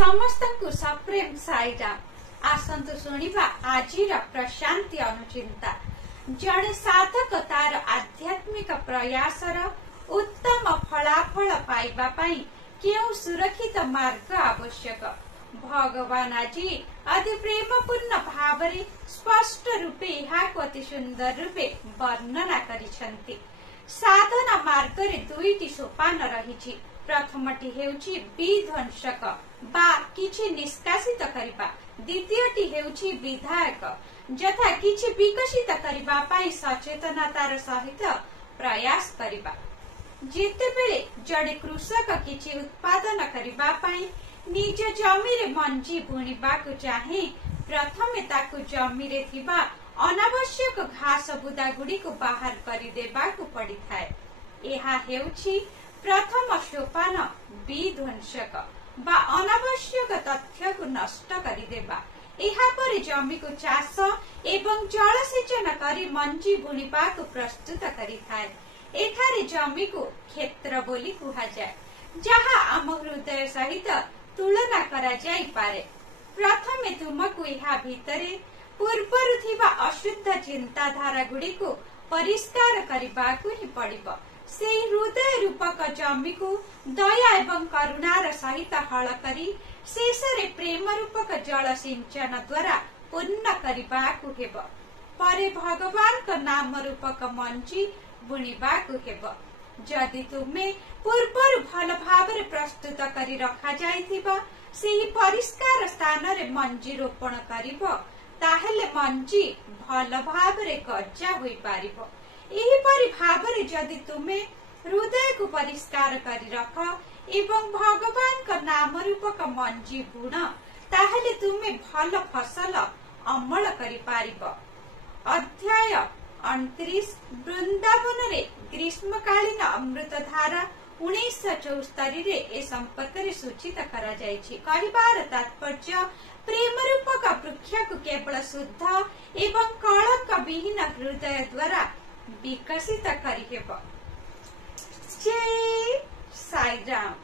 समस्त को सप्रेम साईराम। आसंतु शुणिबा आजिर प्रशांति अनुचिंता। जड़े साधक तार आध्यात्मिक प्रयासर उत्तम फलाफल पाइबा पाई केउ सुरक्षित मार्ग आवश्यक। भगवान आज अति प्रेमपूर्ण भाव स्पष्ट रूपे यहाँ अति सुंदर रूपे वर्णना करिसंती। साधना मार्ग रे दुईटी सोपान रही। प्रथमटी हेउची विध्वंसक बा किछि निष्कासित करिबा, द्वितीयटी हेउची विधायक जथा किछि विकसित करिबा पाई सचेतनतार सहित प्रयास करिबा। जेतेबेले जड़े कृषक किछि उत्पादन करिबा पाई निज जमी रे मंजी बुणिबाकु चाहे प्रथमे ताकु जमी रे थिबा अनावश्यक घास बुदा गुडी को बाहर करि देबाकु पड़िथाय। एहा हेउछि प्रथम सोपान विध्वंसक बा अनावश्यक तथ्य को नष्ट करि देबा। एहा पर जमी को चाष एवं जलसेचन करी मंजी बुणिबाकु प्रस्तुत करिथाय। एठारे जमी को क्षेत्र बोली कुहा जाय, जहा आम हृदय सहित तुलना करा जाई पारे। प्रथमे तुमको यहाँ भितरे पूर्वरु थिबा अशुद्ध चिंताधारा गुडी को परिष्कार करिबाकु ही पड़िबो। सेही हृदय रूपक जमी को दया एवं करुणार सहित हल करी शेषरे प्रेम रूपक जल सिंचन द्वारा पूर्ण करिबाकु हेबो। परे भगवान का नाम रूपक मंजी बुणिबाकु हेबो। जदि तुमे पूर्वर भल भाव प्रस्तुत करी रखा जाइथिबा सेही परिष्कार स्थान रे मंजी रोपण करिबो, ताहेले मंजी भल भाव रे गजा होई पारिबो। एही परि भाव रे जदि तुमे हृदय को परिष्कार करी रख एवं भगवान का नाम रूपक मंजी बुण, ताहेले तुमे भल फसल अमल करि पारिबो। अध्याय 29 वृंदावन रे ग्रीष्मकालीन अमृत धारा 1974 रे ए संपर्क रे सूचित करा जायछि। कहिबार तात्पर्य प्रेम रूपक वृक्ष को केवल शुद्ध एवं कलंक विहीन हृदय द्वारा विकसित करि हेबो। जय साईराम।